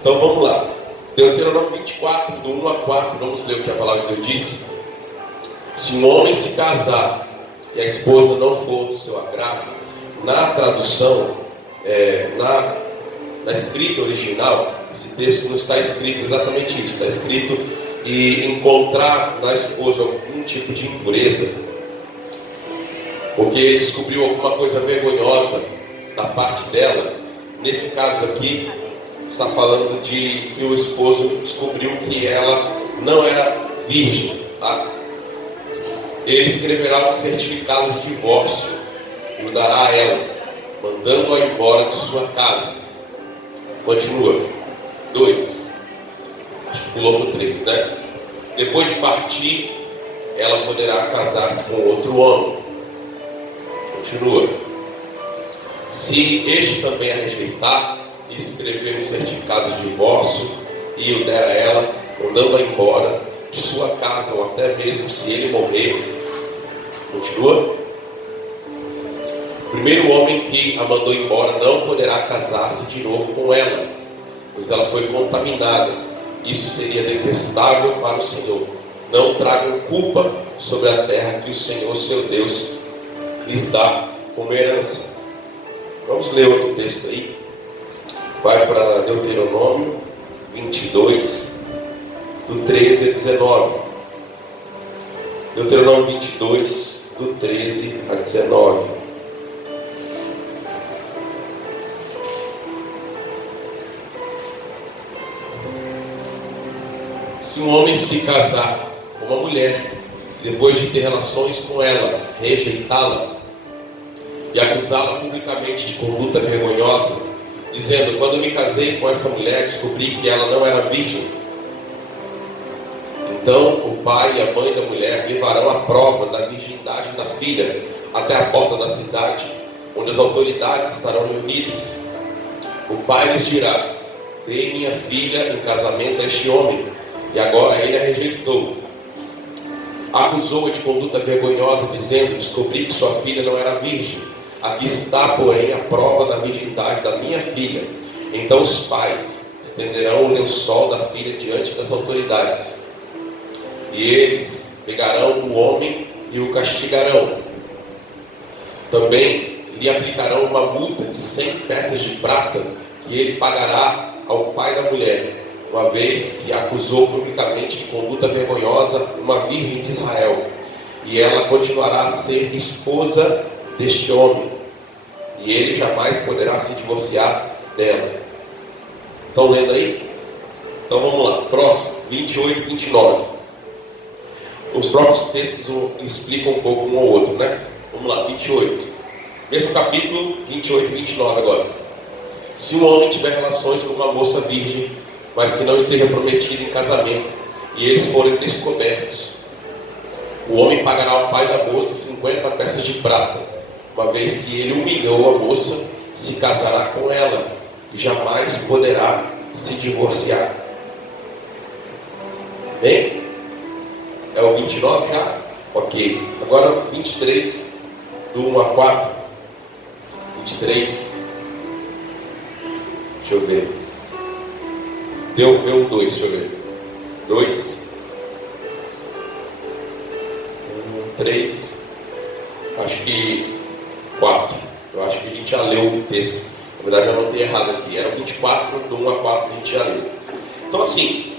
Então vamos lá. Deuteronômio 24, do 1 a 4, vamos ler o que a palavra de Deus diz. Se um homem se casar e a esposa não for do seu agrado, na tradução, na escrita original, esse texto não está escrito exatamente isso, está escrito e encontrar na esposa algum tipo de impureza, porque ele descobriu alguma coisa vergonhosa da parte dela. Nesse caso aqui, está falando de que o esposo descobriu que ela não era virgem, tá? Ele escreverá um certificado de divórcio e o dará a ela, mandando-a embora de sua casa. Continua. 2. Acho que pulou no 3, né? Depois de partir, ela poderá casar-se com outro homem. Continua. Se este também a rejeitar e escrever um certificado de divórcio e o der a ela, mandando-a embora de sua casa, ou até mesmo se ele morrer. Continua. O primeiro homem que a mandou embora não poderá casar-se de novo com ela, pois ela foi contaminada. Isso seria detestável para o Senhor. Não tragam culpa sobre a terra que o Senhor, seu Deus, lhes dá como herança. Vamos ler outro texto aí. Vai para Deuteronômio 22, do 13 a 19. Deuteronômio 22, do 13 a 19. Se um homem se casar com uma mulher, depois de ter relações com ela, rejeitá-la e acusá-la publicamente de conduta vergonhosa, dizendo: quando me casei com essa mulher, descobri que ela não era virgem. Então o pai e a mãe da mulher levarão a prova da virgindade da filha até a porta da cidade, onde as autoridades estarão reunidas. O pai lhes dirá: dei minha filha em casamento a este homem, e agora ele a rejeitou. Acusou-a de conduta vergonhosa, dizendo: descobri que sua filha não era virgem. Aqui está, porém, a prova da virgindade da minha filha. Então os pais estenderão o lençol da filha diante das autoridades, e eles pegarão o homem e o castigarão. Também lhe aplicarão uma multa de 100 peças de prata, que ele pagará ao pai da mulher, uma vez que acusou publicamente de conduta vergonhosa uma virgem de Israel, e ela continuará a ser esposa deste homem, e ele jamais poderá se divorciar dela. Estão lendo aí? Então vamos lá, próximo, 28 e 29. Os próprios textos explicam um pouco um ao outro, né? Vamos lá, 28. Mesmo capítulo, 28 e 29 agora. Se um homem tiver relações com uma moça virgem, mas que não esteja prometido em casamento, e eles forem descobertos, o homem pagará ao pai da moça 50 peças de prata, uma vez que ele humilhou a moça, se casará com ela, e jamais poderá se divorciar. Bem? É o 29 já? Ok. Agora 23, do 1 a 4. 23. Deixa eu ver. Deu um 2, deixa eu ver. 2. 3. Acho que 4. Eu acho que a gente já leu o texto. Na verdade, eu anotei errado aqui. Era 24, do 1 a 4 a gente já leu. Então, assim,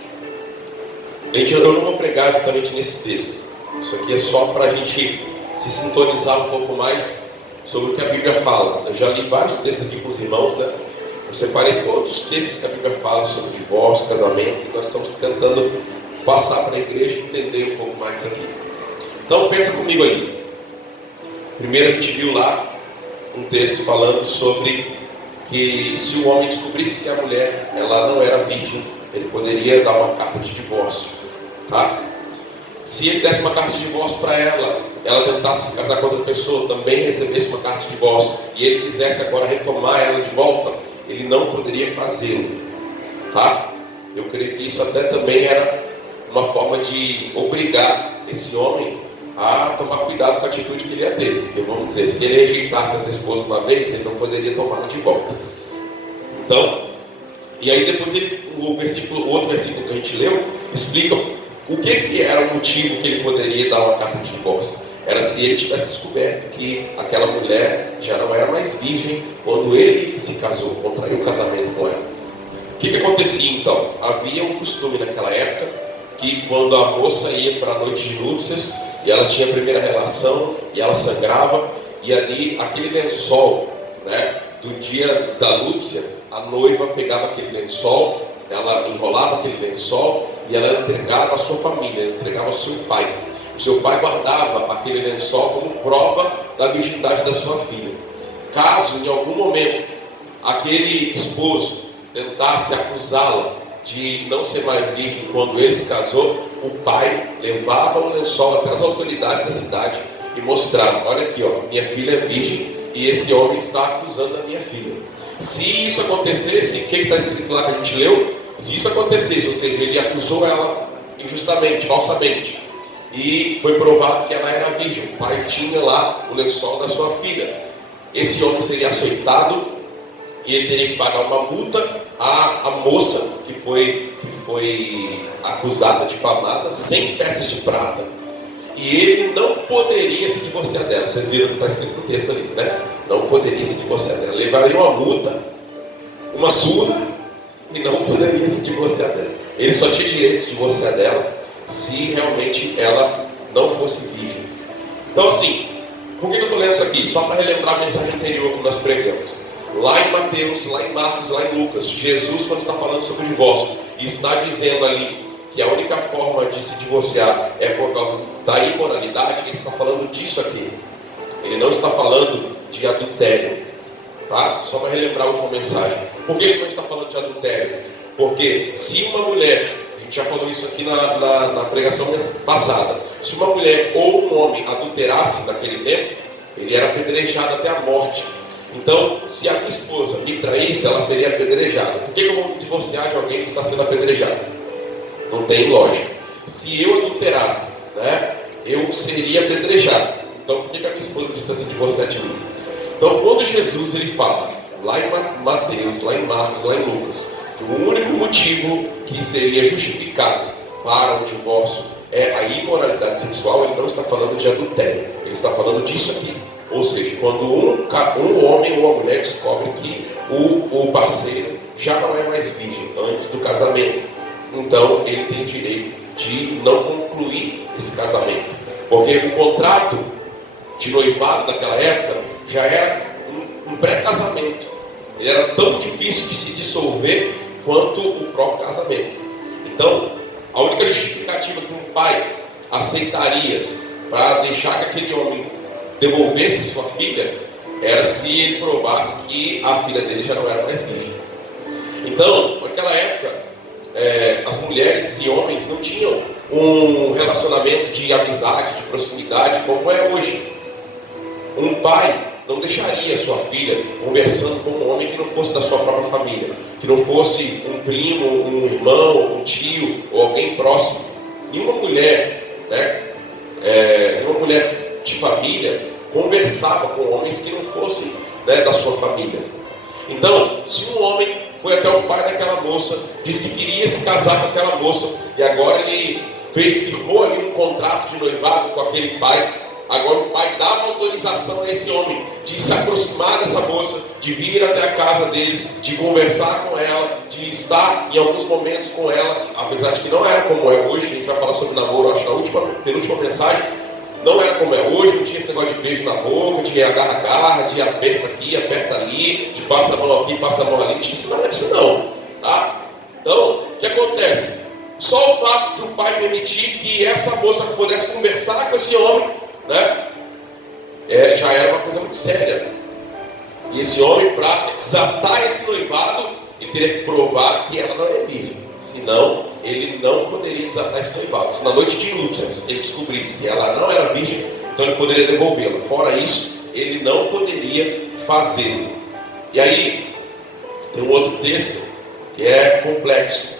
eu não vou pregar exatamente nesse texto. Isso aqui é só para a gente se sintonizar um pouco mais sobre o que a Bíblia fala. Eu já li vários textos aqui com os irmãos, né? Eu separei todos os textos que a Bíblia fala sobre divórcio, casamento, e nós estamos tentando passar para a igreja e entender um pouco mais disso aqui. Então pensa comigo aí. Primeiro a gente viu lá um texto falando sobre que se o homem descobrisse que a mulher ela não era virgem, ele poderia dar uma carta de divórcio, tá? Se ele desse uma carta de divórcio para ela, ela tentasse se casar com outra pessoa, também recebesse uma carta de divórcio, e ele quisesse agora retomar ela de volta, ele não poderia fazê-lo, tá? Eu creio que isso até também era uma forma de obrigar esse homem a tomar cuidado com a atitude que ele ia ter. Porque vamos dizer, se ele rejeitasse essa esposa uma vez, ele não poderia tomá-la de volta. Então, E aí depois o outro versículo que a gente leu explica o que era o motivo que ele poderia dar uma carta de divórcio. Era se ele tivesse descoberto que aquela mulher já não era mais virgem quando ele se casou, contraiu o casamento com ela. O que acontecia então? Havia um costume naquela época que quando a moça ia para a noite de núpcias e ela tinha a primeira relação e ela sangrava, e ali aquele lençol, né, do dia da núpcia, a noiva pegava aquele lençol, ela enrolava aquele lençol e ela entregava à sua família, entregava ao seu pai. O seu pai guardava aquele lençol como prova da virgindade da sua filha. Caso em algum momento aquele esposo tentasse acusá-la de não ser mais virgem quando ele se casou, o pai levava o lençol até as autoridades da cidade e mostrava: olha aqui, ó, minha filha é virgem e esse homem está acusando a minha filha. Se isso acontecesse, o que está escrito lá que a gente leu? Se isso acontecesse, ou seja, ele acusou ela injustamente, falsamente, e foi provado que ela era virgem, o pai tinha lá o lençol da sua filha, esse homem seria açoitado e ele teria que pagar uma multa à moça que foi acusada, difamada, 100 peças de prata, e ele não poderia se divorciar dela. Vocês viram que está escrito no texto ali, né? Não poderia se divorciar dela, levaria uma multa, uma surra, e não poderia se divorciar dela. Ele só tinha direito de se divorciar dela se realmente ela não fosse virgem. Então assim, por que eu estou lendo isso aqui? Só para relembrar a mensagem anterior que nós pregamos. Lá em Mateus, lá em Marcos, lá em Lucas, Jesus, quando está falando sobre o divórcio, está dizendo ali que a única forma de se divorciar é por causa da imoralidade. Ele está falando disso aqui. Ele não está falando de adultério, tá? Só para relembrar a última mensagem. Por que ele não está falando de adultério? Porque se uma mulher, a gente já falou isso aqui na pregação passada, se uma mulher ou um homem adulterasse naquele tempo, ele era apedrejado até a morte. Então, se a minha esposa me traísse, ela seria apedrejada. Por que eu vou me divorciar de alguém que está sendo apedrejado? Não tem lógica. Se eu adulterasse, né, eu seria apedrejado. Então, por que a minha esposa precisa se divorciar de mim? Então, quando Jesus ele fala, lá em Mateus, lá em Marcos, lá em Lucas, que o único motivo que seria justificado para o divórcio é a imoralidade sexual, ele não está falando de adultério. Ele está falando disso aqui. Ou seja, quando um homem ou uma mulher descobre que o parceiro já não é mais virgem antes do casamento, então ele tem direito de não concluir esse casamento. Porque o contrato de noivado daquela época já era um pré-casamento. Ele era tão difícil de se dissolver quanto o próprio casamento. Então, a única justificativa que um pai aceitaria para deixar que aquele homem devolvesse sua filha era se ele provasse que a filha dele já não era mais virgem. Então, naquela época, as mulheres e homens não tinham um relacionamento de amizade, de proximidade como é hoje. Um pai não deixaria sua filha conversando com um homem que não fosse da sua própria família, que não fosse um primo, um irmão, um tio ou alguém próximo. Nenhuma mulher, né, nenhuma mulher de família conversava com homens que não fossem, né, da sua família. Então, se um homem foi até o pai daquela moça, disse que queria se casar com aquela moça, e agora ele firmou ali um contrato de noivado com aquele pai, agora o pai dava autorização a esse homem de se aproximar dessa moça, de vir até a casa deles, de conversar com ela, de estar em alguns momentos com ela, apesar de que não era como é hoje. A gente vai falar sobre namoro, acho, na penúltima mensagem. Não era como é hoje, não tinha esse negócio de beijo na boca, de agarra-agarra, de aperta aqui, aperta ali, de passa a mão aqui, passa a mão ali. Não tinha nada disso não, tá? Então, o que acontece? Só o fato de o pai permitir que essa moça pudesse conversar com esse homem, né, já era uma coisa muito séria. E esse homem, para desatar esse noivado, ele teria que provar que ela não é virgem. Senão, ele não poderia desatar esse noivado. Se na noite de núpcias ele descobrisse que ela não era virgem, então ele poderia devolvê-la. Fora isso, ele não poderia fazê-lo. E aí, tem um outro texto que é complexo.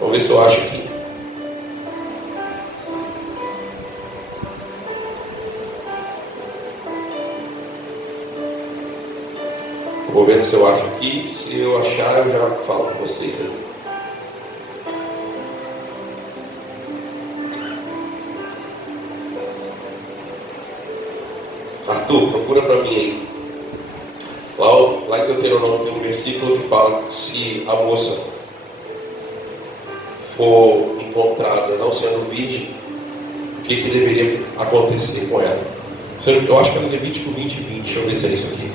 Vamos ver se eu acho aqui. Vou ver vendo se eu acho aqui. Se eu achar, eu já falo com vocês aí. Arthur, procura para mim aí. Lá em Deuteronômio tem um versículo que fala que se a moça for encontrada não sendo virgem, o que deveria acontecer com ela? Eu acho que é no Levítico 20:20. Deixa eu ver se é isso aqui.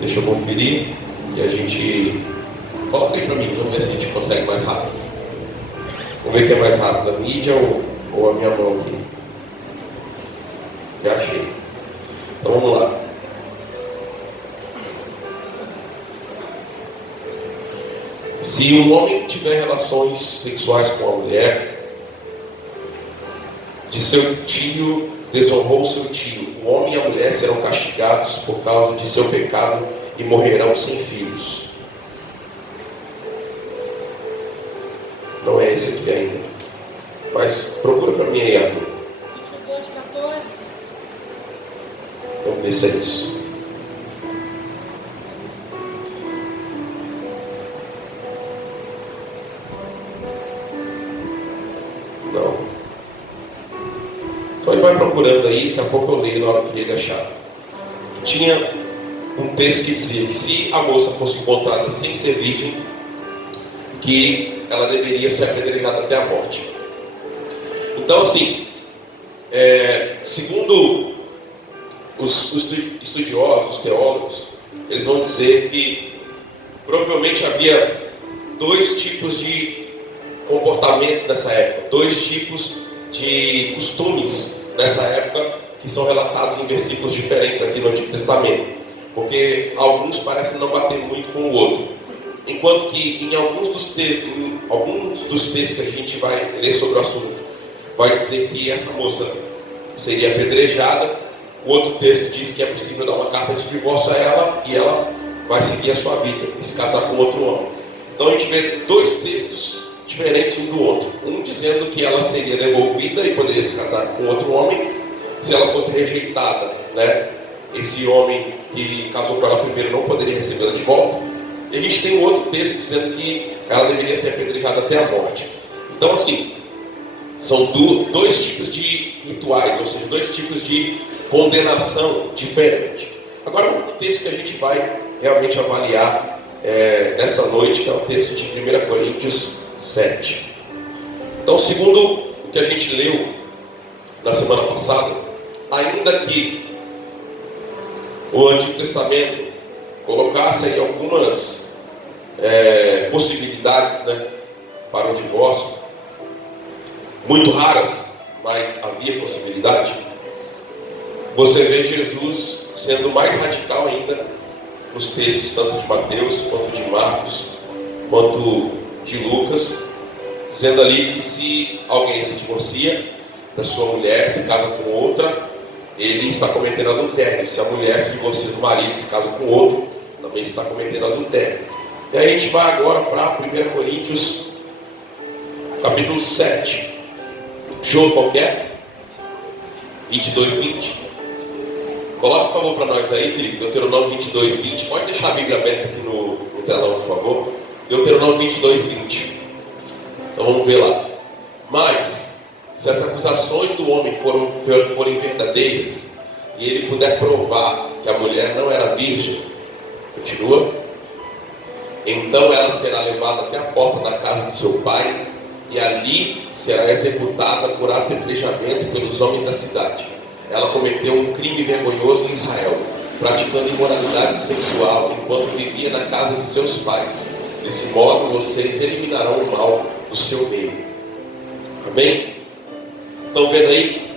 Deixa eu conferir e a gente... Coloca aí para mim, vamos ver se a gente consegue mais rápido. Vamos ver quem é mais rápido, a mídia ou a minha mão aqui. Já achei. Então vamos lá. Se um homem tiver relações sexuais com a mulher de seu tio, desonrou seu tio, o homem e a mulher serão castigados por causa de seu pecado e morrerão sem filhos. Não é esse aqui ainda. Mas procura para mim aí, Arthur. 22:14. Vamos ver se é isso. Não. Então ele vai procurando aí, daqui a pouco eu leio na hora que ele achar. Tinha um texto que dizia que se a moça fosse encontrada sem ser virgem, que ela deveria ser apedrejada até a morte. Então assim, segundo os estudiosos, os teólogos, eles vão dizer que provavelmente havia dois tipos de comportamentos nessa época, dois tipos de costumes nessa época que são relatados em versículos diferentes aqui no Antigo Testamento, porque alguns parecem não bater muito com o outro, enquanto que em alguns dos textos que a gente vai ler sobre o assunto, vai dizer que essa moça seria apedrejada. O outro texto diz que é possível dar uma carta de divórcio a ela e ela vai seguir a sua vida e se casar com outro homem. Então a gente vê dois textos diferentes um do outro. Um dizendo que ela seria devolvida e poderia se casar com outro homem. Se ela fosse rejeitada, né, esse homem que casou com ela primeiro não poderia recebê-la de volta. E a gente tem um outro texto dizendo que ela deveria ser apedrejada até a morte. Então assim, são dois tipos de rituais, ou seja, dois tipos de condenação diferente. Agora, o texto que a gente vai realmente avaliar nessa noite, que é o texto de 1 Coríntios 7. Então, segundo o que a gente leu na semana passada, ainda que o Antigo Testamento colocasse aí algumas possibilidades, né, para o divórcio, muito raras, mas havia possibilidade. Você vê Jesus sendo mais radical ainda nos textos tanto de Mateus, quanto de Marcos, quanto de Lucas, dizendo ali que se alguém se divorcia da sua mulher, se casa com outra, ele está cometendo adultério. Se a mulher se divorcia do marido, se casa com outro, também está cometendo adultério. E aí a gente vai agora para 1 Coríntios capítulo 7. Show qualquer? 22:20. Coloca por favor para nós aí, Felipe, Deuteronômio 22:20. Pode deixar a Bíblia aberta aqui no telão, por favor. Deuteronômio 22:20. Então vamos ver lá. Mas, se as acusações do homem forem verdadeiras, e ele puder provar que a mulher não era virgem, continua, então ela será levada até a porta da casa de seu pai, e ali será executada por apedrejamento pelos homens da cidade. Ela cometeu um crime vergonhoso em Israel, praticando imoralidade sexual enquanto vivia na casa de seus pais. Desse modo vocês eliminarão o mal do seu meio. Amém? Estão vendo aí?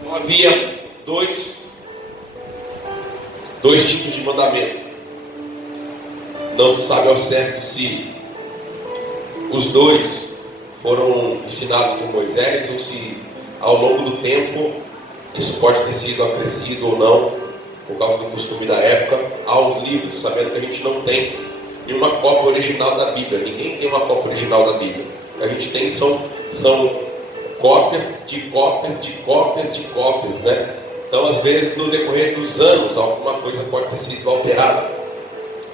Então havia dois tipos de mandamento. Não se sabe ao certo se os dois foram ensinados por Moisés ou se ao longo do tempo isso pode ter sido acrescido ou não por causa do costume da época aos livros, sabendo que a gente não tem nenhuma cópia original da Bíblia. Ninguém tem uma cópia original da Bíblia. O que a gente tem são cópias de cópias de cópias de cópias, né? Então às vezes no decorrer dos anos alguma coisa pode ter sido alterada.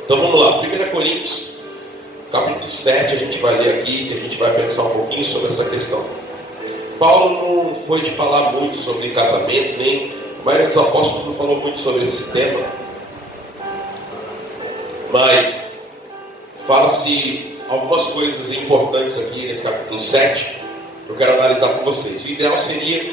Então vamos lá, 1 Coríntios, capítulo 7, a gente vai ler aqui e a gente vai pensar um pouquinho sobre essa questão. Paulo não foi de falar muito sobre casamento, nem a maioria dos apóstolos não falou muito sobre esse tema, mas fala-se algumas coisas importantes aqui nesse capítulo 7, eu quero analisar com vocês. O ideal seria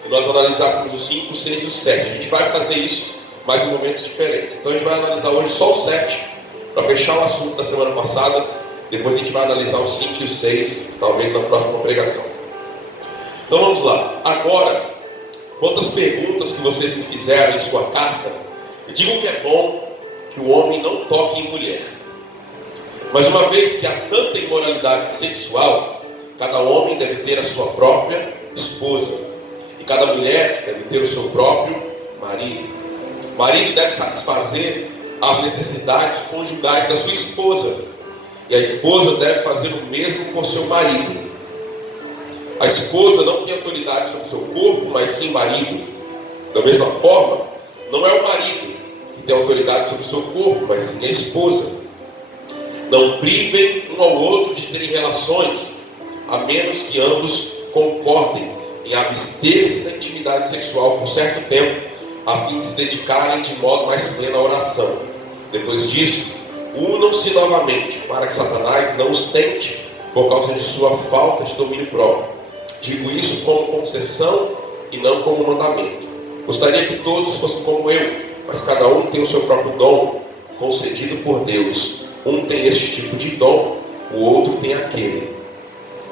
que nós analisássemos os 5, 6 e o 7. A gente vai fazer isso, mas em momentos diferentes. Então a gente vai analisar hoje só o 7, para fechar o assunto da semana passada. Depois a gente vai analisar os 5 e os 6, talvez na próxima pregação. Então vamos lá. Agora, quantas perguntas que vocês me fizeram em sua carta, digam que é bom que o homem não toque em mulher. Mas uma vez que há tanta imoralidade sexual, cada homem deve ter a sua própria esposa, e cada mulher deve ter o seu próprio marido. O marido deve satisfazer as necessidades conjugais da sua esposa, e a esposa deve fazer o mesmo com seu marido. A esposa não tem autoridade sobre o seu corpo, mas sim o marido. Da mesma forma, não é o marido que tem autoridade sobre o seu corpo, mas sim a esposa. Não privem um ao outro de terem relações, a menos que ambos concordem em abster-se da intimidade sexual por certo tempo, a fim de se dedicarem de modo mais pleno à oração. Depois disso, unam-se novamente, para que Satanás não os tente por causa de sua falta de domínio próprio. Digo isso como concessão e não como mandamento. Gostaria que todos fossem como eu, mas cada um tem o seu próprio dom, concedido por Deus. Um tem este tipo de dom, o outro tem aquele.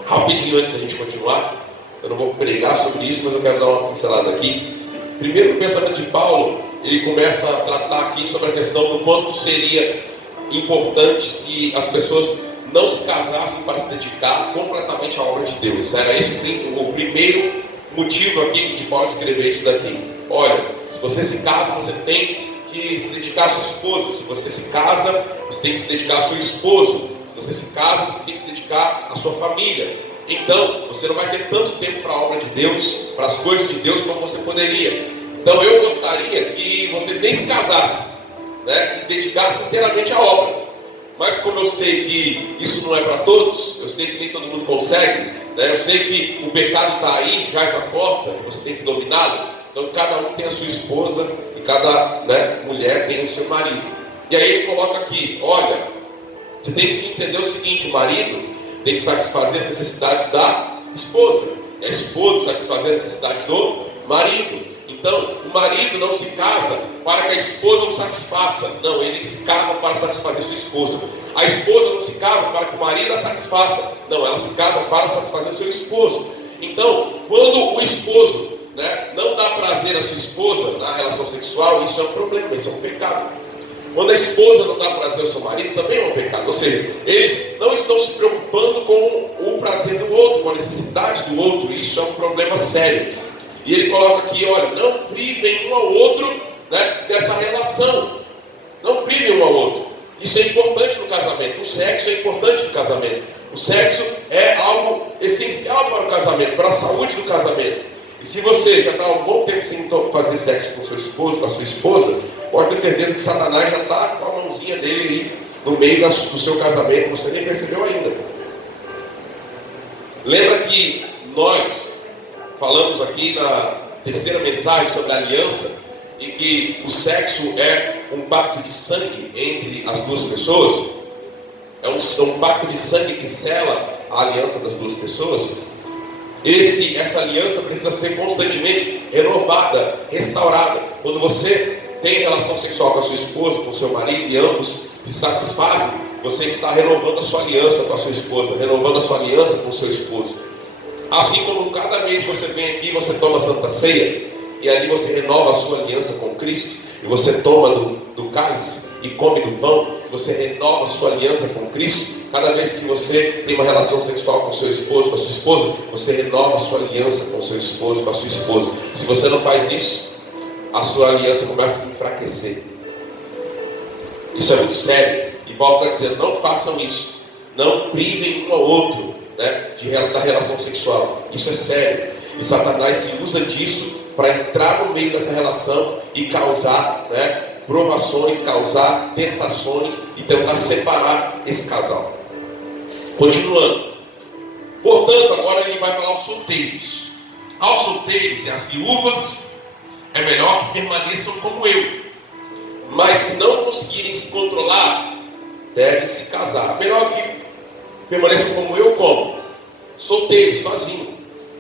Rapidinho antes da gente continuar, eu não vou pregar sobre isso, mas eu quero dar uma pincelada aqui. Primeiro, o pensamento de Paulo, ele começa a tratar aqui sobre a questão do quanto seria importante se as pessoas não se casassem para se dedicar completamente à obra de Deus. Era esse o primeiro motivo aqui de Paulo escrever isso daqui. Olha, se você se casa, você tem que se dedicar à sua esposa. Se você se casa, você tem que se dedicar ao seu esposo. Se você se casa, você tem que se dedicar à sua família. Então, você não vai ter tanto tempo para a obra de Deus, para as coisas de Deus, como você poderia. Então, eu gostaria que vocês nem se casassem, né, e dedicassem inteiramente à obra. Mas como eu sei que isso não é para todos, eu sei que nem todo mundo consegue, né, eu sei que o pecado está aí, jaz à porta, e você tem que dominá-lo. Então, cada um tem a sua esposa e cada, né, mulher tem o seu marido. E aí ele coloca aqui, olha, você tem que entender o seguinte: o marido tem que satisfazer as necessidades da esposa, e a esposa satisfazer a necessidade do marido. Então, o marido não se casa para que a esposa o satisfaça. Não, ele se casa para satisfazer sua esposa. A esposa não se casa para que o marido a satisfaça. Não, ela se casa para satisfazer seu esposo. Então, quando o esposo, né, não dá prazer à sua esposa na relação sexual, isso é um problema, isso é um pecado. Quando a esposa não dá prazer ao seu marido, também é um pecado. Ou seja, eles não estão se preocupando com o prazer do outro, com a necessidade do outro. Isso é um problema sério. E ele coloca aqui, olha, não privem um ao outro, né, dessa relação. Não privem um ao outro. Isso é importante no casamento. O sexo é importante no casamento. O sexo é algo essencial para o casamento, para a saúde do casamento. E se você já está há um bom tempo sem fazer sexo com o seu esposo, com a sua esposa, pode ter certeza que Satanás já está com a mãozinha dele aí no meio do seu casamento, você nem percebeu ainda. Lembra que nós falamos aqui na terceira mensagem sobre a aliança, e que o sexo é um pacto de sangue entre as duas pessoas? É um pacto de sangue que sela a aliança das duas pessoas. Essa aliança precisa ser constantemente renovada, restaurada. Quando você tem relação sexual com a sua esposa, com o seu marido, e ambos se satisfazem, você está renovando a sua aliança com a sua esposa, renovando a sua aliança com o seu esposo. Assim como cada mês você vem aqui, você toma a Santa Ceia, e ali você renova a sua aliança com Cristo, e você toma do cálice e come do pão, você renova a sua aliança com Cristo. Cada vez que você tem uma relação sexual com o seu esposo, com a sua esposa, você renova a sua aliança com o seu esposo, com a sua esposa. Se você não faz isso, a sua aliança começa a se enfraquecer. Isso é muito sério. E Paulo está dizendo, não façam isso. Não privem um ao outro, né, da relação sexual. Isso é sério. E Satanás se usa disso para entrar no meio dessa relação e causar, né, provações, causar tentações e tentar separar esse casal. Continuando. Portanto, agora ele vai falar aos solteiros. Aos solteiros e às viúvas, é melhor que permaneçam como eu. Mas se não conseguirem se controlar, devem se casar. Melhor que permaneçam como eu, como? Solteiro, sozinho.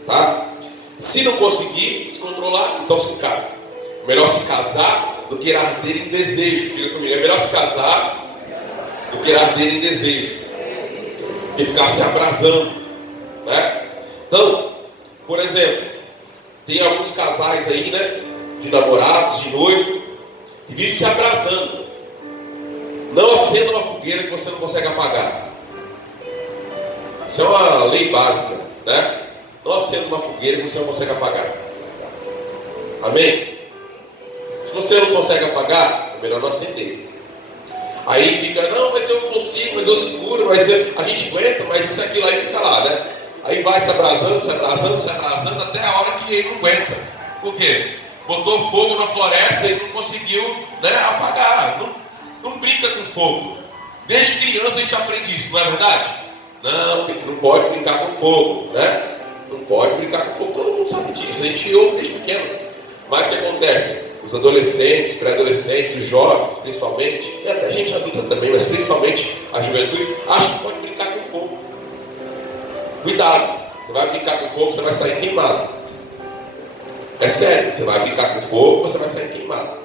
Tá? Se não conseguir se controlar, então se casa. Melhor se casar do que arder em desejo. Diga comigo, é melhor se casar do que arder em desejo. E ficar se abrasando, né? Então, por exemplo, tem alguns casais aí, né? De namorados, de noivo, que vivem se abrasando. Não acenda uma fogueira que você não consegue apagar. Isso é uma lei básica, né? Não acenda uma fogueira que você não consegue apagar. Amém? Se você não consegue apagar, é melhor não acender. Aí fica, não, mas eu consigo, mas eu seguro, mas a gente aguenta, mas isso aqui lá e fica lá, né? Aí vai se abrasando, se abrasando, se abrasando, até a hora que ele não aguenta. Por quê? Botou fogo na floresta e não conseguiu, né, apagar. Não brinca com fogo. Desde criança a gente aprende isso, não é verdade? Não pode brincar com fogo, né? Não pode brincar com fogo, todo mundo sabe disso, a gente ouve desde pequeno. Mas o que acontece? Os adolescentes, pré-adolescentes, os jovens, principalmente, e até a gente adulta também, mas principalmente a juventude, acha que pode brincar com fogo. Cuidado, você vai brincar com fogo, você vai sair queimado. É sério, você vai brincar com fogo, você vai sair queimado.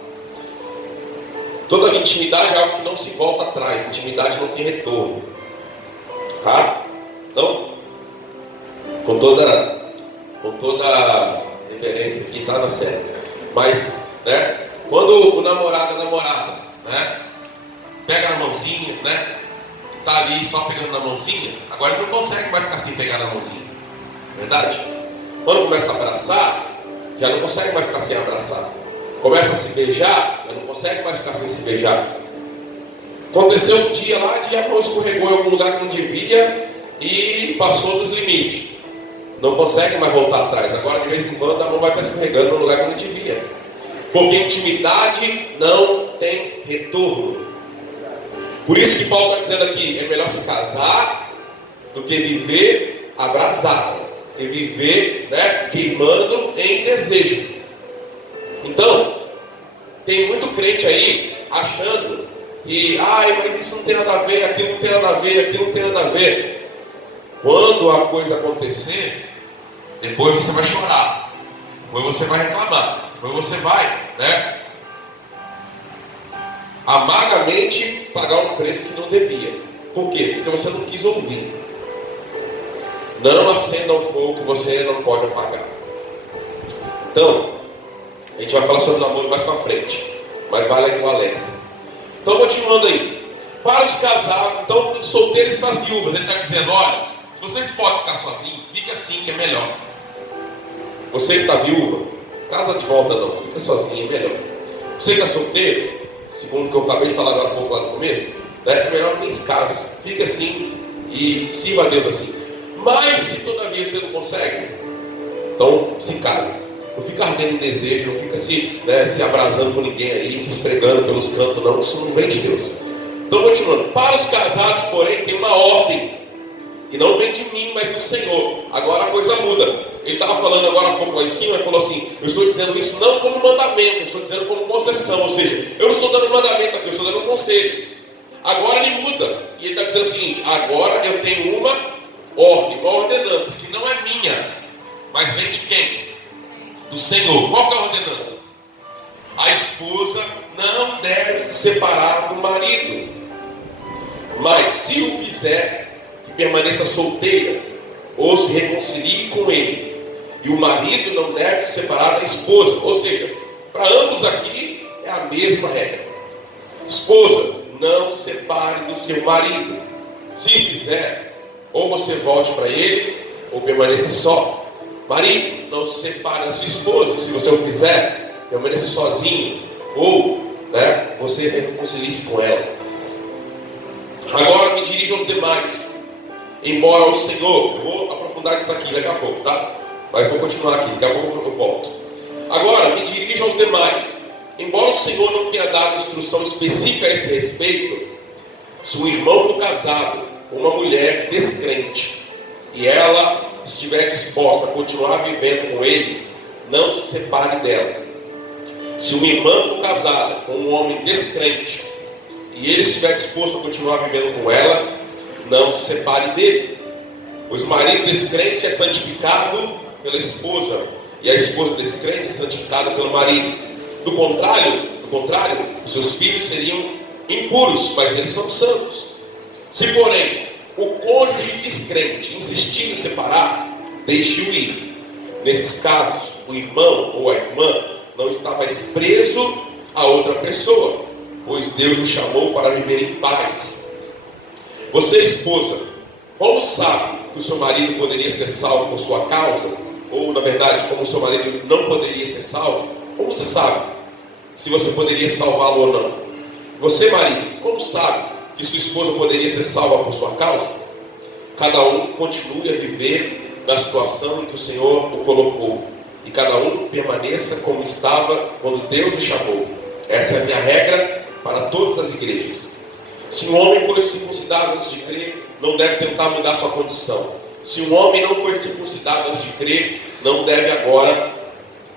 Toda intimidade é algo que não se volta atrás, intimidade não tem retorno. Tá? Então, com toda reverência aqui, tá na série. Mas, né, quando o namorado, a namorada, né, pega na mãozinha, né, tá ali só pegando na mãozinha, agora ele não consegue mais ficar sem pegar na mãozinha. Verdade? Quando começa a abraçar, já não consegue mais ficar sem abraçar. Começa a se beijar, já não consegue mais ficar sem se beijar. Aconteceu um dia lá de a mão escorregou em algum lugar que não devia e passou dos limites. Não consegue mais voltar atrás. Agora, de vez em quando, a mão vai estar escorregando no lugar que não devia. Porque intimidade não tem retorno. Por isso que Paulo está dizendo aqui, é melhor se casar do que viver abrasado, do que viver, né, queimando em desejo. Então, tem muito crente aí achando que, mas isso não tem nada a ver, aquilo não tem nada a ver, aquilo não tem nada a ver. Quando a coisa acontecer, depois você vai chorar, depois você vai reclamar, depois você vai, né, amargamente pagar um preço que não devia. Por quê? Porque você não quis ouvir. Não acenda um fogo que você não pode apagar. Então, a gente vai falar sobre namoro mais para frente, mas vale aqui o alerta. Então, continuando aí. Para os casados, então, os solteiros e para as viúvas, ele está dizendo, olha, se vocês podem ficar sozinhos, fique assim que é melhor. Você que está viúva, casa de volta não, fica sozinho, é melhor. Você que está solteiro, segundo o que eu acabei de falar agora há pouco lá no começo, né, é melhor nem se case, fique assim e sirva a Deus assim. Mas se todavia você não consegue, então se case. Não fica ardendo em desejo, não fica se abrasando com ninguém aí, se esfregando pelos cantos, não, isso não vem de Deus. Então, continuando. Para os casados, porém, tem uma ordem, que não vem de mim, mas do Senhor. Agora a coisa muda. Ele estava falando agora há pouco lá em cima, ele falou assim, eu estou dizendo isso não como mandamento, eu estou dizendo como concessão, ou seja, eu não estou dando mandamento aqui, eu estou dando um conselho. Agora ele muda, e ele está dizendo o seguinte, agora eu tenho uma ordem, uma ordenança, que não é minha, mas vem de quem? Do Senhor. Qual que é a ordenança? A esposa não deve se separar do marido, mas se o fizer, que permaneça solteira, ou se reconcilie com ele. E o marido não deve se separar da esposa. Ou seja, para ambos aqui é a mesma regra. Esposa, não se separe do seu marido. Se fizer, ou você volte para ele, ou permaneça só. Marido, não se separe da sua esposa. Se você o fizer, permaneça sozinho. Ou, né, você reconcilie-se com ela. Agora me dirijo aos demais. Embora o Senhor, eu vou aprofundar isso aqui daqui a pouco, tá? Mas vou continuar aqui, daqui a pouco eu volto. Agora me dirijo aos demais. embora o Senhor não tenha dado instrução específica a esse respeito, se um irmão for casado com uma mulher descrente e ela estiver disposta a continuar vivendo com ele, não se separe dela. Se uma irmã for casada com um homem descrente e ele estiver disposto a continuar vivendo com ela, não se separe dele, pois o marido descrente é santificado pela esposa e a esposa descrente é santificada pelo marido. Do contrário, os seus filhos seriam impuros, mas eles são santos. Se porém o cônjuge descrente insistir em separar, deixe-o ir. Nesses casos, o irmão ou a irmã não está mais preso a outra pessoa, pois Deus o chamou para viver em paz. Você, esposa, como sabe que o seu marido poderia ser salvo por sua causa? Ou, na verdade, como o seu marido não poderia ser salvo? Como você sabe se você poderia salvá-lo ou não? Você, marido, como sabe que sua esposa poderia ser salva por sua causa? Cada um continue a viver na situação em que o Senhor o colocou, e cada um permaneça como estava quando Deus o chamou. Essa é a minha regra para todas as igrejas. Se um homem foi circuncidado antes de crer, não deve tentar mudar sua condição. Se um homem não foi circuncidado antes de crer, não deve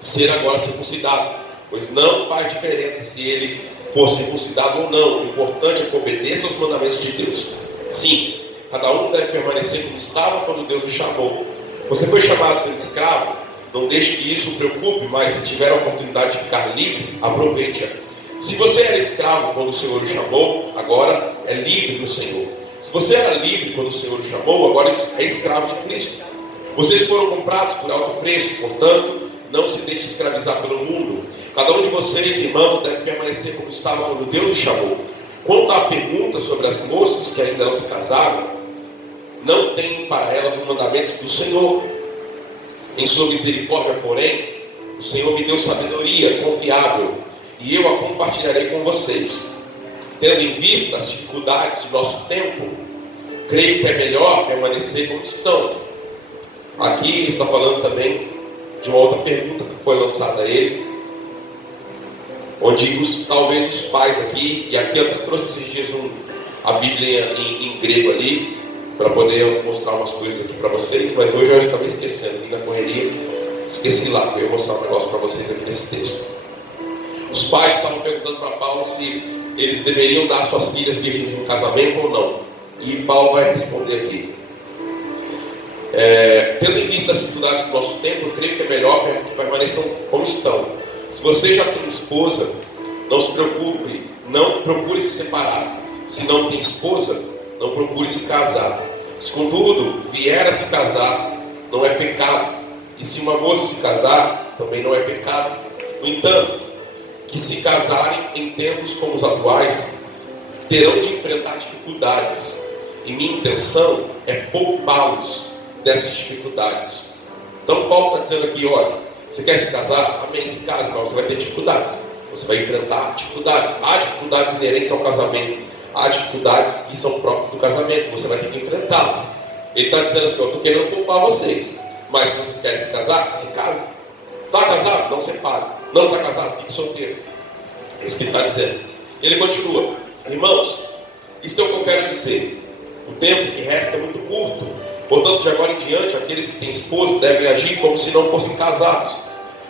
ser agora circuncidado, pois não faz diferença se ele for circuncidado ou não. O importante é que obedeça aos mandamentos de Deus. Sim, cada um deve permanecer como estava quando Deus o chamou. Você foi chamado a ser escravo? Não deixe que isso o preocupe, mas se tiver a oportunidade de ficar livre, aproveite-a. Se você era escravo quando o Senhor o chamou, agora é livre do Senhor. Se você era livre quando o Senhor o chamou, agora é escravo de Cristo. Vocês foram comprados por alto preço, portanto, não se deixe escravizar pelo mundo. Cada um de vocês, irmãos, deve permanecer como estava quando Deus o chamou. Quanto à pergunta sobre as moças que ainda não se casaram, não tem para elas um mandamento do Senhor. Em sua misericórdia, porém, o Senhor me deu sabedoria confiável, e eu a compartilharei com vocês. Tendo em vista as dificuldades de nosso tempo, creio que é melhor permanecer como estão. Aqui está falando também de uma outra pergunta que foi lançada a ele, onde talvez os pais aqui, e aqui eu até trouxe esses dias a Bíblia em grego ali, para poder mostrar umas coisas aqui para vocês, mas hoje eu acabei esquecendo, na correria, esqueci lá, eu ia mostrar um negócio para vocês aqui nesse texto. Os pais estavam perguntando para Paulo se eles deveriam dar suas filhas virgens em casamento ou não, e Paulo vai responder aqui. Tendo em vista as dificuldades do nosso tempo, eu creio que é melhor que permaneçam como estão. Se você já tem esposa, não se preocupe, não procure se separar. Se não tem esposa, não procure se casar. Se contudo vier a se casar, não é pecado. E se uma moça se casar, também não é pecado. No entanto, que se casarem em tempos como os atuais, terão de enfrentar dificuldades. E minha intenção é poupá-los dessas dificuldades. Então Paulo está dizendo aqui, olha, você quer se casar? Amém, se case, mas você vai ter dificuldades. Você vai enfrentar dificuldades. Há dificuldades inerentes ao casamento. Há dificuldades que são próprias do casamento. Você vai ter que enfrentá-las. Ele está dizendo assim, eu estou querendo poupar vocês. Mas se vocês querem se casar, se casem. Está casado? Não separe. Não está casado? Fique solteiro. É isso que ele está dizendo. Ele continua. Irmãos, isto é o que eu quero dizer. O tempo que resta é muito curto. Portanto, de agora em diante, aqueles que têm esposo devem agir como se não fossem casados.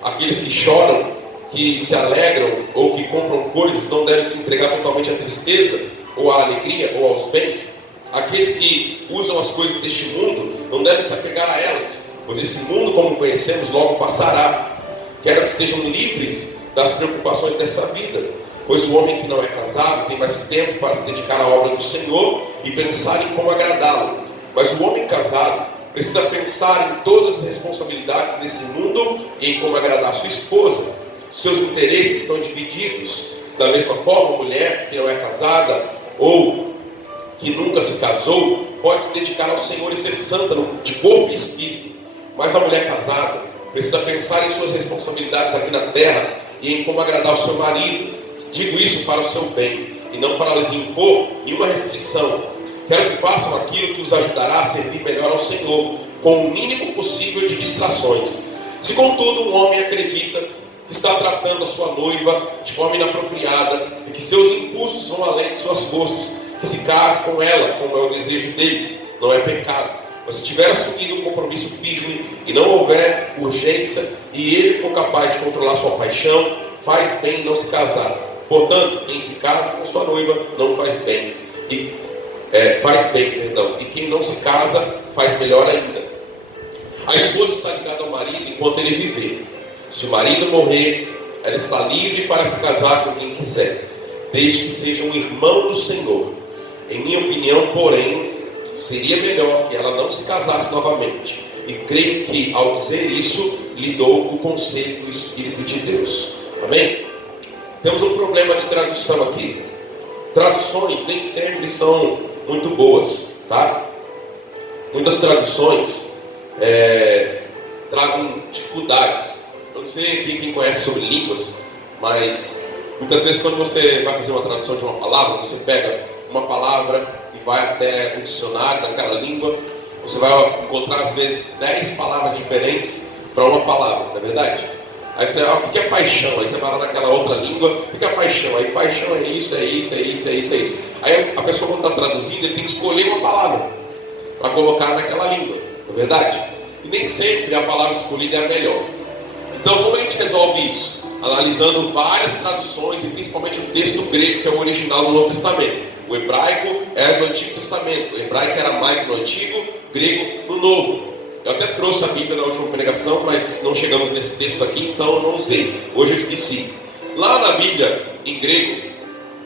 Aqueles que choram, que se alegram ou que compram coisas, não devem se entregar totalmente à tristeza, ou à alegria, ou aos bens. Aqueles que usam as coisas deste mundo, não devem se apegar a elas, pois esse mundo, como conhecemos, logo passará. Quero que estejam livres das preocupações dessa vida, pois o homem que não é casado tem mais tempo para se dedicar à obra do Senhor e pensar em como agradá-lo. Mas o homem casado precisa pensar em todas as responsabilidades desse mundo e em como agradar sua esposa. Seus interesses estão divididos. Da mesma forma, a mulher que não é casada ou que nunca se casou pode se dedicar ao Senhor e ser santa de corpo e espírito. Mas a mulher casada precisa pensar em suas responsabilidades aqui na terra e em como agradar o seu marido. Digo isso para o seu bem e não para lhes impor nenhuma restrição. Quero que façam aquilo que os ajudará a servir melhor ao Senhor, com o mínimo possível de distrações. Se contudo um homem acredita que está tratando a sua noiva de forma inapropriada e que seus impulsos vão além de suas forças, que se case com ela, como é o desejo dele, não é pecado. Mas se tiver assumido um compromisso firme e não houver urgência e ele for capaz de controlar sua paixão, faz bem não se casar. Portanto, quem se casa com sua noiva não faz bem. E quem não se casa faz melhor ainda. A esposa está ligada ao marido enquanto ele viver. Se o marido morrer, ela está livre para se casar com quem quiser, desde que seja um irmão do Senhor. Em minha opinião, porém, seria melhor que ela não se casasse novamente. E creio que, ao dizer isso, lhe dou o conselho do Espírito de Deus. Amém? Temos um problema de tradução aqui. Traduções nem sempre são muito boas, tá? Muitas traduções trazem dificuldades. Eu não sei aqui quem conhece sobre línguas, mas muitas vezes quando você vai fazer uma tradução de uma palavra, você pega uma palavra e vai até o dicionário daquela língua, você vai encontrar às vezes 10 palavras diferentes para uma palavra, não é verdade? Aí você, o que é paixão? Aí você vai lá naquela outra língua, o que é paixão? Aí paixão é isso, é isso, é isso, é isso, é isso. Aí a pessoa quando está traduzindo, ele tem que escolher uma palavra para colocar naquela língua, não é verdade? E nem sempre a palavra escolhida é a melhor. Então como a gente resolve isso? Analisando várias traduções e principalmente o texto grego, que é o original do Novo Testamento. O hebraico é do Antigo Testamento, o hebraico era aramaico no Antigo, grego no Novo. Eu até trouxe a Bíblia na última pregação, mas não chegamos nesse texto aqui, então eu não usei. Hoje eu esqueci. Lá na Bíblia, em grego,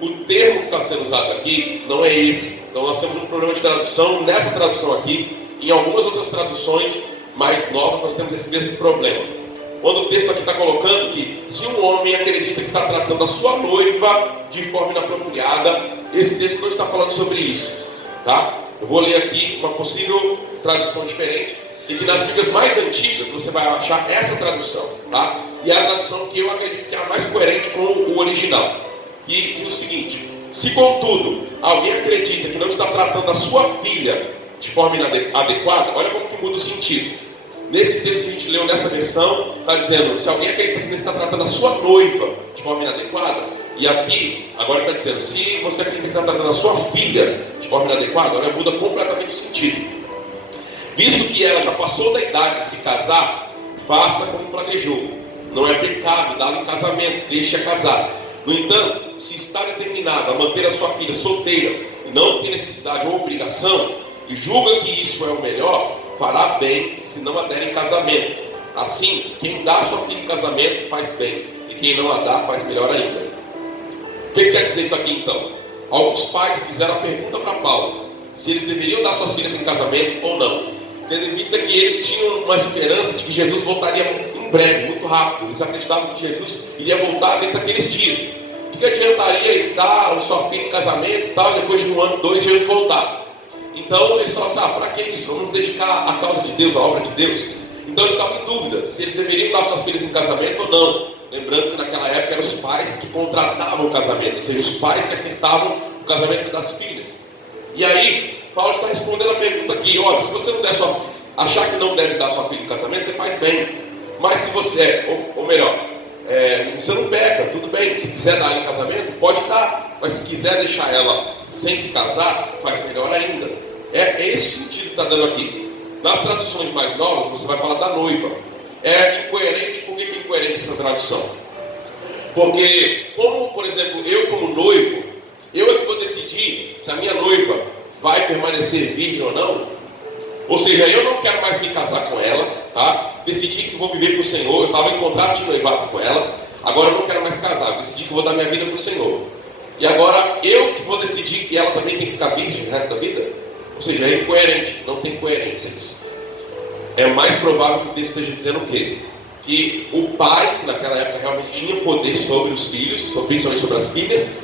o termo que está sendo usado aqui não é esse. Então nós temos um problema de tradução nessa tradução aqui. Em algumas outras traduções mais novas nós temos esse mesmo problema. Quando o texto aqui está colocando que se um homem acredita que está tratando a sua noiva de forma inapropriada, esse texto não está falando sobre isso, tá? Eu vou ler aqui uma possível tradução diferente, e que nas Bíblias mais antigas você vai achar essa tradução, tá? E é a tradução que eu acredito que é a mais coerente com o original. E diz o seguinte: se contudo alguém acredita que não está tratando a sua filha de forma inadequada, olha como que muda o sentido. Nesse texto que a gente leu nessa versão, está dizendo, se alguém acredita que não está tratando a sua noiva de forma inadequada, e aqui, agora está dizendo, se você acredita que está tratando a sua filha de forma inadequada, olha, muda completamente o sentido. Visto que ela já passou da idade de se casar, faça como planejou. Não é pecado dá-lhe um casamento, deixe-a casar. No entanto, se está determinado a manter a sua filha solteira e não tem necessidade ou obrigação, e julga que isso é o melhor, fará bem se não a der em casamento. Assim, quem dá a sua filha em casamento faz bem, e quem não a dá faz melhor ainda. O que quer dizer isso aqui então? Alguns pais fizeram a pergunta para Paulo, se eles deveriam dar suas filhas em casamento ou não, tendo em vista que eles tinham uma esperança de que Jesus voltaria em breve, muito rápido. Eles acreditavam que Jesus iria voltar dentro daqueles dias. O que adiantaria ele dar a sua filha em casamento e tal, e depois de 1 ano, 2, Jesus voltar? Então eles falaram assim, para que isso? Vamos nos dedicar à causa de Deus, à obra de Deus. Então eles estavam em dúvida se eles deveriam dar suas filhas em casamento ou não. Lembrando que naquela época eram os pais que contratavam o casamento, ou seja, os pais que acertavam o casamento das filhas. E aí, Paulo está respondendo a pergunta aqui, olha, se você não der achar que não deve dar sua filha em casamento, você faz bem. Mas se você, ou melhor, você não peca, tudo bem, se quiser dar ela em casamento, pode dar. Mas se quiser deixar ela sem se casar, faz melhor ainda. É esse o sentido que está dando aqui. Nas traduções mais novas, você vai falar da noiva. É incoerente. Por que é incoerente essa tradução? Porque, como, por exemplo, eu como noivo, eu é que vou decidir se a minha noiva vai permanecer virgem ou não. Ou seja, eu não quero mais me casar com ela, tá? Decidi que vou viver para o Senhor. Eu estava em contrato de noivado com ela. Agora eu não quero mais casar. Decidi que vou dar minha vida para o Senhor. E agora eu que vou decidir que ela também tem que ficar virgem o resto da vida? Ou seja, é incoerente. Não tem coerência isso. É mais provável que o texto esteja dizendo o quê? Que o pai, que naquela época realmente tinha poder sobre os filhos, principalmente sobre as filhas,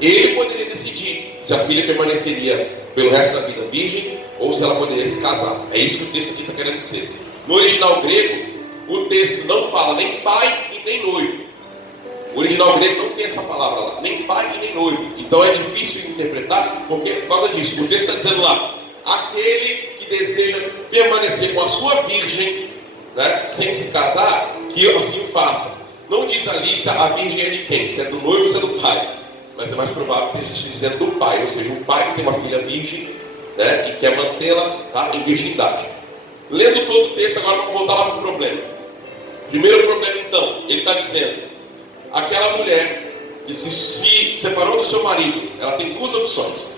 ele poderia decidir se a filha permaneceria pelo resto da vida virgem ou se ela poderia se casar. É isso que o texto aqui está querendo dizer. No original grego, o texto não fala nem pai e nem noivo. O original grego não tem essa palavra lá, nem pai e nem noivo. Então é difícil de interpretar, porque por causa disso, o texto está dizendo lá, aquele que deseja permanecer com a sua virgem, né, sem se casar, que assim o faça. Não diz ali se a virgem é de quem, se é do noivo ou se é do pai. Mas é mais provável que esteja dizendo do pai, ou seja, um pai que tem uma filha virgem, né, e quer mantê-la, tá, em virgindade. Lendo todo o texto, agora vamos voltar lá para o problema. Primeiro problema, então, ele está dizendo: aquela mulher que se separou do seu marido, ela tem duas opções.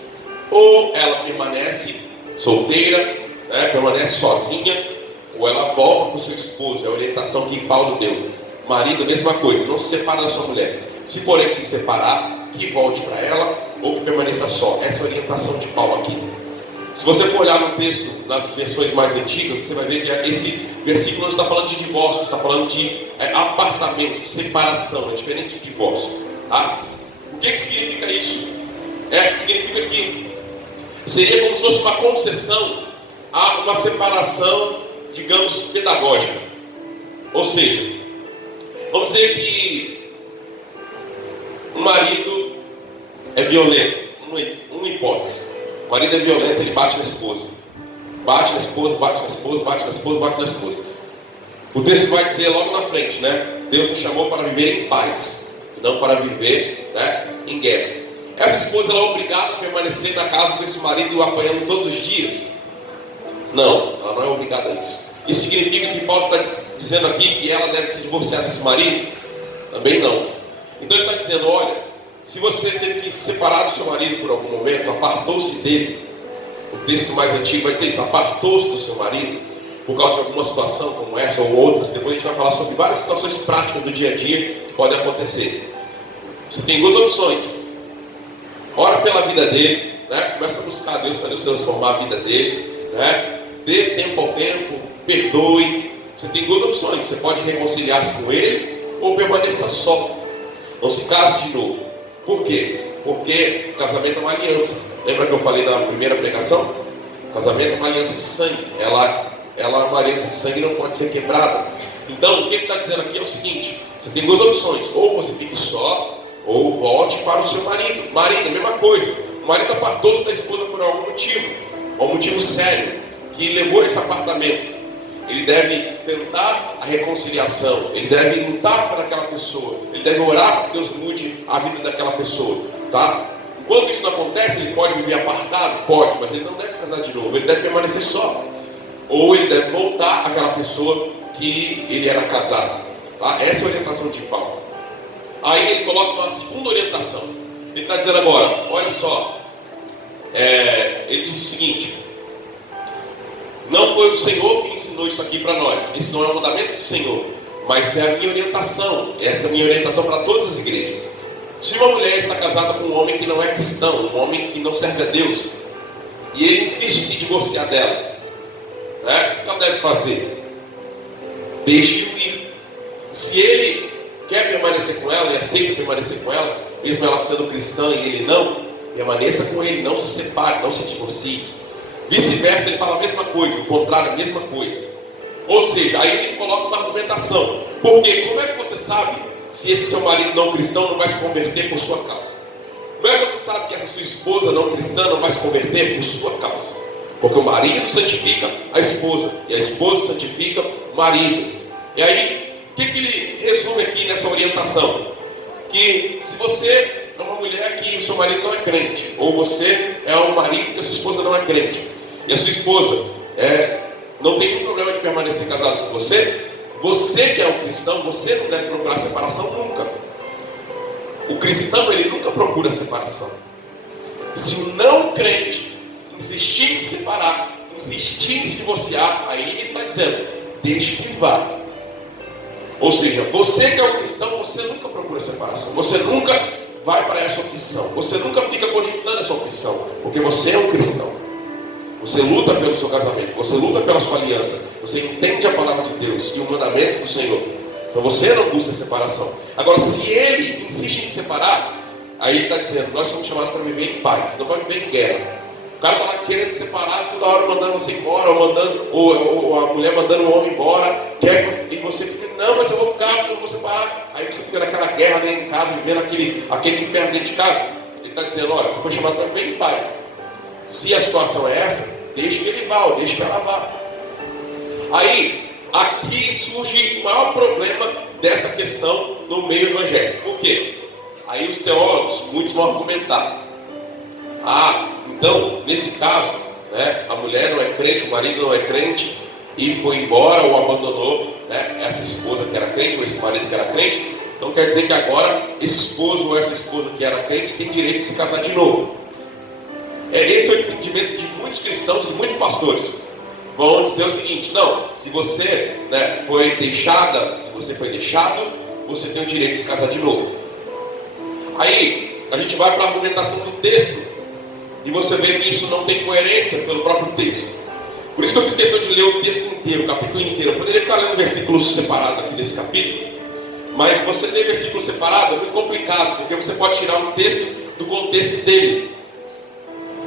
Ou ela permanece solteira, né, permanece sozinha, ou ela volta para o seu esposo. É a orientação que Paulo deu. Marido, a mesma coisa, não se separa da sua mulher. Se porém se separar, que volte para ela, ou que permaneça só. Essa é a orientação de Paulo aqui. Se você for olhar no texto, nas versões mais antigas, você vai ver que esse versículo não está falando de divórcio, está falando de apartamento, separação, é diferente de divórcio. Tá? O que significa isso? Significa que seria como se fosse uma concessão a uma separação, digamos, pedagógica. Ou seja, vamos dizer que um marido é violento, uma hipótese. O marido é violento, ele bate na esposa. Bate na esposa, bate na esposa, bate na esposa, bate na esposa. O texto vai dizer logo na frente, né? Deus nos chamou para viver em paz, não para viver, né, em guerra. Essa esposa, ela é obrigada a permanecer na casa com esse marido apanhando todos os dias? Não, ela não é obrigada a isso. Isso significa que Paulo está dizendo aqui que ela deve se divorciar desse marido? Também não. Então ele está dizendo: olha, se você teve que se separar do seu marido por algum momento, apartou-se dele. O texto mais antigo vai dizer isso: apartou-se do seu marido por causa de alguma situação como essa ou outras. Depois a gente vai falar sobre várias situações práticas do dia a dia que podem acontecer. Você tem duas opções: ora pela vida dele, né? Começa a buscar a Deus para Deus transformar a vida dele, né? Dê tempo ao tempo, perdoe. Você tem duas opções: você pode reconciliar-se com ele ou permaneça só, não se case de novo. Por quê? Porque o casamento é uma aliança. Lembra que eu falei na primeira pregação? O casamento é uma aliança de sangue. Ela é uma aliança de sangue e não pode ser quebrada. Então, o que ele está dizendo aqui é o seguinte: você tem duas opções: ou você fique só, ou volte para o seu marido. Marido, a mesma coisa. O marido apartou-se da esposa por algum motivo, um motivo sério, que levou a esse apartamento. Ele deve tentar a reconciliação, ele deve lutar por aquela pessoa, ele deve orar para que Deus mude a vida daquela pessoa, tá? Enquanto isso não acontece, ele pode viver apartado? Pode, mas ele não deve se casar de novo, ele deve permanecer só. Ou ele deve voltar àquela pessoa que ele era casado, tá? Essa é a orientação de Paulo. Aí ele coloca uma segunda orientação. Ele está dizendo agora: olha só, ele diz o seguinte: não foi o Senhor que ensinou isso aqui para nós. Isso não é o mandamento do Senhor, mas é a minha orientação. Essa é a minha orientação para todas as igrejas. Se uma mulher está casada com um homem que não é cristão, um homem que não serve a Deus, e ele insiste em se divorciar dela, né, o que ela deve fazer? Deixe-o ir. Se ele quer permanecer com ela e aceita permanecer com ela, mesmo ela sendo cristã e ele não, permaneça com ele, não se separe, não se divorcie. Vice-versa, ele fala a mesma coisa, o contrário, a mesma coisa. Ou seja, aí ele coloca uma argumentação. Porque como é que você sabe se esse seu marido não cristão não vai se converter por sua causa? Como é que você sabe que essa sua esposa não cristã não vai se converter por sua causa? Porque o marido santifica a esposa, e a esposa santifica o marido. E aí, o que ele resume aqui nessa orientação? Que se você é uma mulher que o seu marido não é crente, ou você é um marido que a sua esposa não é crente, e a sua esposa não tem nenhum problema de permanecer casado com você, você que é um cristão, você não deve procurar separação nunca. O cristão, ele nunca procura separação. Se o não crente insistir em se separar, insistir em se divorciar, aí ele está dizendo: deixe que vá. Ou seja, você que é um cristão, você nunca procura separação, você nunca vai para essa opção, você nunca fica cogitando essa opção, porque você é um cristão. Você luta pelo seu casamento, você luta pela sua aliança, você entende a palavra de Deus e o mandamento do Senhor. Então você não busca separação. Agora, se ele insiste em se separar, aí ele está dizendo: nós somos chamados para viver em paz, não para viver em guerra. O cara está lá querendo separar, toda hora mandando você embora, ou a mulher mandando o homem embora, e você fica: não, mas eu vou ficar, eu vou separar. Aí você fica naquela guerra dentro de casa, vivendo aquele inferno dentro de casa. Ele está dizendo: olha, você foi chamado para viver em paz. Se a situação é essa, deixe que ele vá, ou deixe que ela vá. Aí, aqui surge o maior problema dessa questão no meio evangélico. Por quê? Aí os teólogos, muitos vão argumentar. Então, nesse caso, né, a mulher não é crente, o marido não é crente, e foi embora ou abandonou, né, essa esposa que era crente, ou esse marido que era crente. Então quer dizer que agora esse esposo ou essa esposa que era crente tem direito de se casar de novo. Esse é o entendimento de muitos cristãos e de muitos pastores. Vão dizer o seguinte: não, se você, né, foi deixada, se você foi deixado, você tem o direito de se casar de novo. Aí a gente vai para a argumentação do texto e você vê que isso não tem coerência pelo próprio texto. Por isso que eu fiz questão de ler o texto inteiro, o capítulo inteiro. Eu poderia ficar lendo versículos separados aqui desse capítulo, mas você ler versículo separado é muito complicado, porque você pode tirar um texto do contexto dele.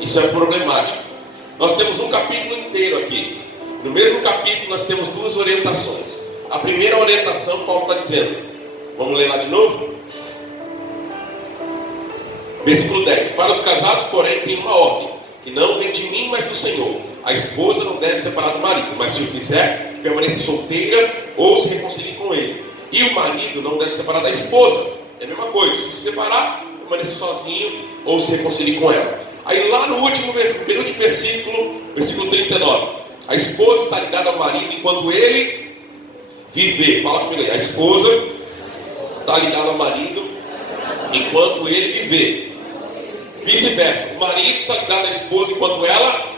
Isso é problemático. Nós temos um capítulo inteiro aqui. No mesmo capítulo nós temos duas orientações. A primeira orientação, Paulo está dizendo, vamos ler lá de novo? Versículo 10. Para os casados, porém, tem uma ordem, que não vem de mim, mas do Senhor. A esposa não deve separar do marido, mas se o fizer, permaneça solteira ou se reconcilie com ele. E o marido não deve separar da esposa. É a mesma coisa, se separar, permaneça sozinho ou se reconcilie com ela. Aí lá no penúltimo versículo, versículo 39. A esposa está ligada ao marido enquanto ele viver. Fala comigo aí. A esposa está ligada ao marido enquanto ele viver. Vice-versa, o marido está ligado à esposa enquanto ela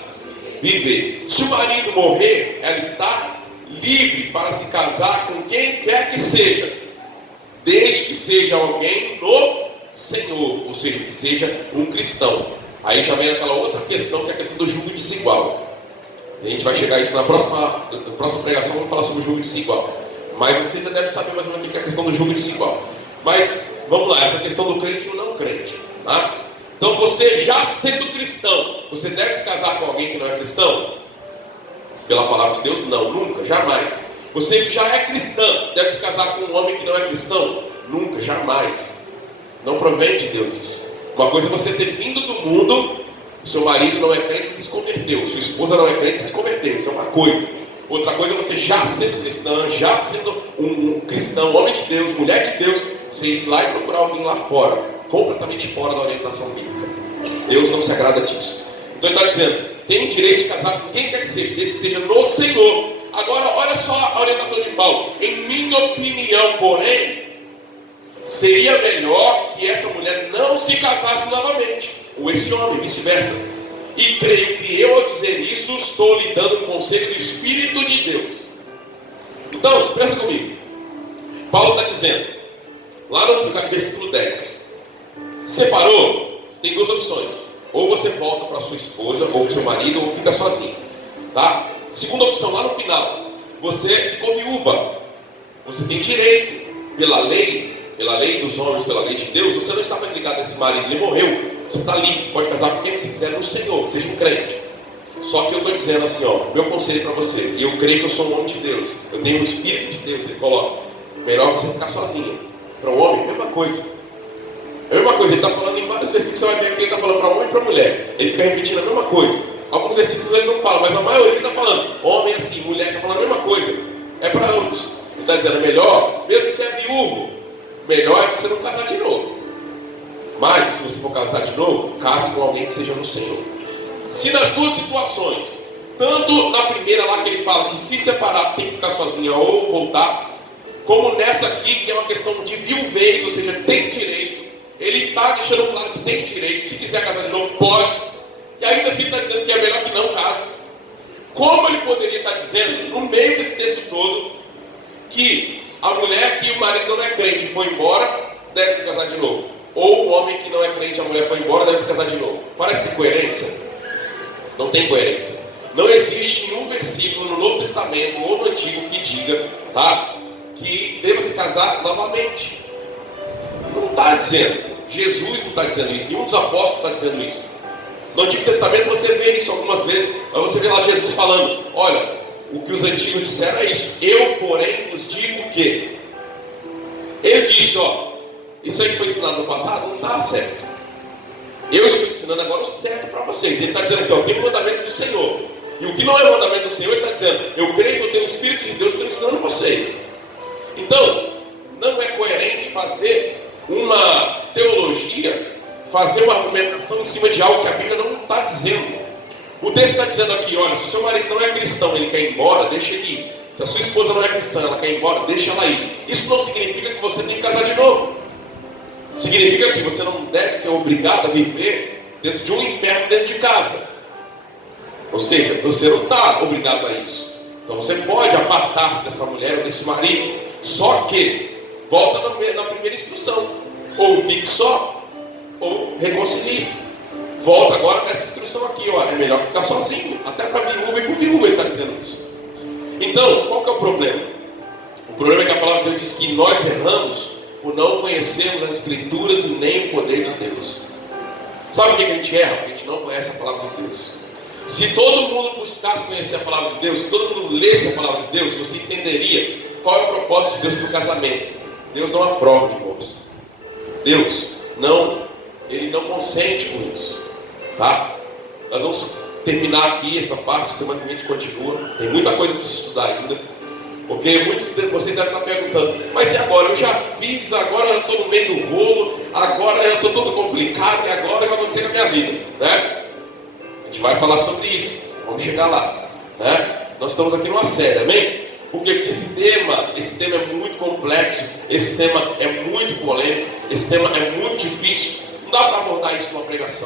viver. Se o marido morrer, ela está livre para se casar com quem quer que seja, desde que seja alguém no Senhor, ou seja, que seja um cristão. Aí já vem aquela outra questão, que é a questão do julgo desigual. A gente vai chegar a isso na próxima pregação, vamos falar sobre o julgo desigual. Mas você já deve saber mais ou menos o que é a questão do julgo desigual. Mas, vamos lá, essa questão do crente e o não crente, tá? Então você já sendo cristão, você deve se casar com alguém que não é cristão? Pela palavra de Deus, não, nunca, jamais. Você que já é cristão, deve se casar com um homem que não é cristão? Nunca, jamais. Não provém de Deus isso. Uma coisa é você ter vindo do mundo, seu marido não é crente, você se converteu. Sua esposa não é crente, você se converteu. Isso é uma coisa. Outra coisa é você já sendo cristã, já sendo um cristão, homem de Deus, mulher de Deus, você ir lá e procurar alguém lá fora, completamente fora da orientação bíblica. Deus não se agrada disso. Então ele está dizendo, tem direito de casar com quem quer que seja, desde que seja no Senhor. Agora, olha só a orientação de Paulo. Em minha opinião, porém, seria melhor que essa mulher não se casasse novamente, ou esse homem, vice-versa. E creio que eu, ao dizer isso, estou lhe dando o conselho do Espírito de Deus. Então, pensa comigo. Paulo está dizendo, lá no versículo 10, separou, você tem duas opções. Ou você volta para sua esposa, ou para o seu marido, ou fica sozinho. Tá? Segunda opção, lá no final, você ficou viúva. Você tem direito, pela lei dos homens, pela lei de Deus, você não está mais ligado a esse marido, ele morreu. Você está livre, você pode casar com quem você quiser no Senhor, que seja um crente. Só que eu estou dizendo assim, ó, meu conselho para você, e eu creio que eu sou um homem de Deus, eu tenho o Espírito de Deus, ele coloca, melhor você ficar sozinho. Para o homem, mesma coisa. É a mesma coisa, ele está falando em vários versículos, você vai ver que ele está falando para homem e para mulher. Ele fica repetindo a mesma coisa. Alguns versículos ele não fala, mas a maioria está falando, homem assim, mulher está falando a mesma coisa. É para ambos. Ele está dizendo, é melhor, mesmo se você é viúvo, melhor é você não casar de novo. Mas, se você for casar de novo, case com alguém que seja no Senhor. Se nas duas situações, tanto na primeira lá que ele fala que se separar tem que ficar sozinha ou voltar, como nessa aqui que é uma questão de viuvez, ou seja, tem direito, ele está deixando claro que tem direito, se quiser casar de novo, pode, e ainda assim está dizendo que é melhor que não case. Como ele poderia estar dizendo, no meio desse texto todo, que a mulher que o marido não é crente e foi embora, deve se casar de novo? Ou o homem que não é crente, a mulher foi embora, deve se casar de novo? Parece ter coerência? Não tem coerência. Não existe nenhum versículo no Novo Testamento ou no Antigo que diga, tá, que deva se casar novamente. Não está dizendo. Jesus não está dizendo isso. Nenhum dos apóstolos está dizendo isso. No Antigo Testamento você vê isso algumas vezes. Mas você vê lá Jesus falando, olha, o que os antigos disseram é isso. Eu, porém, vos digo que. Ele disse, ó, isso aí que foi ensinado no passado não está certo. Eu estou ensinando agora o certo para vocês. Ele está dizendo aqui, ó, tem o mandamento do Senhor. E o que não é mandamento do Senhor, ele está dizendo, eu creio que eu tenho o Espírito de Deus, estou ensinando vocês. Então, fazer uma teologia, fazer uma argumentação em cima de algo que a Bíblia não está dizendo. O texto está dizendo aqui, olha, se o seu marido não é cristão, ele quer ir embora, deixa ele ir. Se a sua esposa não é cristã, ela quer ir embora, deixa ela ir. Isso não significa que você tem que casar de novo. Significa que você não deve ser obrigado a viver dentro de um inferno dentro de casa. Ou seja, você não está obrigado a isso. Então você pode apartar-se dessa mulher ou desse marido. Só que, volta na primeira instrução. Ou fique só, ou reconcilie-se. Volta agora nessa instrução aqui, ó. É melhor ficar sozinho. Até para viúva e para viúva ele está dizendo isso. Então, qual que é o problema? O problema é que a palavra de Deus diz que nós erramos por não conhecermos as Escrituras e nem o poder de Deus. Sabe por que a gente erra? Porque a gente não conhece a palavra de Deus. Se todo mundo buscasse conhecer a palavra de Deus, se todo mundo lesse a palavra de Deus, você entenderia qual é o propósito de Deus para o casamento. Deus não aprova o divórcio. Deus ele não consente com isso. Tá? Nós vamos terminar aqui essa parte, semana que a gente continua. Tem muita coisa para se estudar ainda. Porque muitos de vocês devem estar perguntando, mas e agora? Eu já fiz, agora eu estou no meio do rolo, agora eu estou todo complicado, e agora o que vai acontecer com a minha vida? Né? A gente vai falar sobre isso, vamos chegar lá. Né? Nós estamos aqui numa série, amém? Porque esse tema é muito complexo, esse tema é muito polêmico, esse tema é muito difícil, não dá para abordar isso numa pregação.